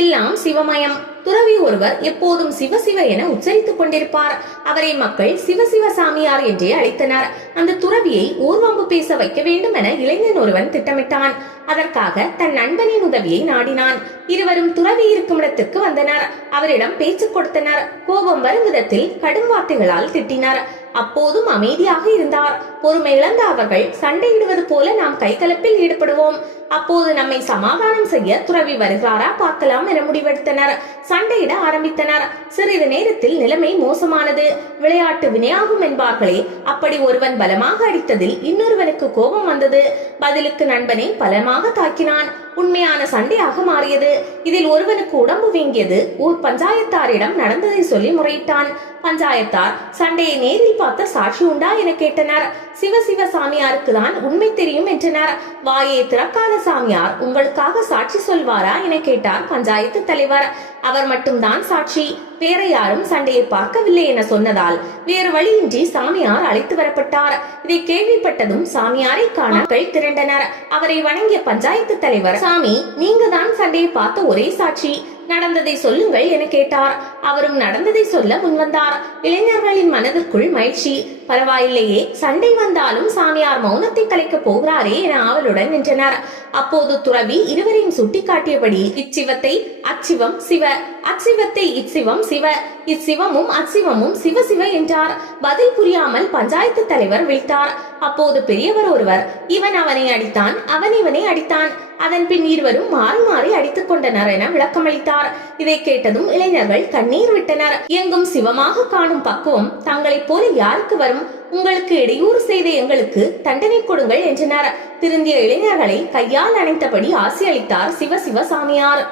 எல்லாம் சிவமயம். துறவி ஒருவர் எப்போதும் சிவ சிவ என உச்சரித்துக் கொண்டிருப்பார். அவரை மக்கள் சிவசிவ சாமியார் என்றே அழைத்தனர். அந்த துறவியை ஊர்வம்பு பேச வைக்க வேண்டும் என இளைஞன் ஒருவன் திட்டமிட்டான். அதற்காக தன் நண்பனின் உதவியை நாடினான். இருவரும் துறவி இருக்கும் இடத்திற்கு வந்தனர். அவரிடம் பேச்சு கொடுத்தனர். கோபம் வரும் விதத்தில் கடும் வார்த்தைகளால் திட்டினர். அப்போதும் அமைதியாக இருந்தார். பொறுமை இழந்த அவர்கள் சண்டையிடுவது போல நாம் கைகலப்பில் ஈடுபடுவோம், அப்போது நம்மை சமாதானம் செய்ய துறவி வருகிறாரா பார்க்கலாம் என முடிவெடுத்தனர். சண்டையிட ஆரம்பித்தனர். சிறிது நேரத்தில் நிலைமை மோசமானது. விளையாட்டு வினையாகும் என்பார்களே, அப்படி ஒருவன் பலமாக அடித்ததில் இன்னொருவனுக்கு கோபம் வந்தது. பதிலுக்கு நண்பனை பலமாக தாக்கினான். உண்மையான சண்டையாக மாறியது. இதில் ஒருவனுக்கு உடம்பு வீங்கியது. ஊர் பஞ்சாயத்தாரிடம் நடந்ததை சொல்லி முறையிட்டான். பஞ்சாயத்தார் சண்டையை நேரில் பார்த்த சாட்சி உண்டா என கேட்டனர். சிவசிவ சாமியாருக்கு தான் உண்மை தெரியும் என்றனர். வாயை திறக்காத சாமியார் உங்களுக்காக சாட்சி சொல்வாரா என கேட்டார் பஞ்சாயத்து தலைவர். அவர் மட்டும்தான் சாட்சி, வேற யாரும் சண்டையை பார்க்கவில்லை என சொன்னதால் வேறு வழியின்றி சாமியார் அழைத்து வரப்பட்டார். இதை கேள்விப்பட்டதும் சாமியாரை காண திரண்டனர். அவரை வணங்கிய பஞ்சாயத்து தலைவர், சாமி, நீங்க தான் சண்டையை பார்த்த ஒரே சாட்சி, நடந்ததை சொல்லுங்கள் என கேட்டார். அவரும் நடந்ததை சொல்ல முன்வந்தார். இளைஞர்களின் மனதிற்குள் மகிழ்ச்சி. பரவாயில்லையே, சண்டை வந்தாலும் சாமியார் மௌனத்தை கலைக்க போகிறாரே என ஆவலுடன் நின்றனர். அப்போது துறவி இருவரையும் சுட்டி காட்டியபடி, இச்சிவத்தை அச்சிவம் சிவ, அச்சிவத்தை இச்சிவம் சிவ, இச்சிவமும் அச்சிவமும் சிவ சிவ என்றார். பதில் புரியாமல் பஞ்சாயத்து தலைவர் விழித்தார். அப்போது பெரியவர் ஒருவர், இவன் அவனை அடித்தான், அவன் இவனை அடித்தான், அதன் பின் இருவரும் மாறி மாறி அடித்துக் கொண்டனர் என விளக்கமளித்தார். இதை கேட்டதும் இளைஞர்கள் கண்ணீர் விட்டனர். எங்கும் சிவமாக காணும் பக்குவம் தங்களைப் போல யாருக்கு வரும்? உங்களுக்கு இடையூறு செய்த எங்களுக்கு தண்டனை கொடுங்கள் என்றனர். திருந்திய இளைஞர்களை கையால் அணைத்தபடி ஆசி அளித்தார் சிவசிவ சாமியார்.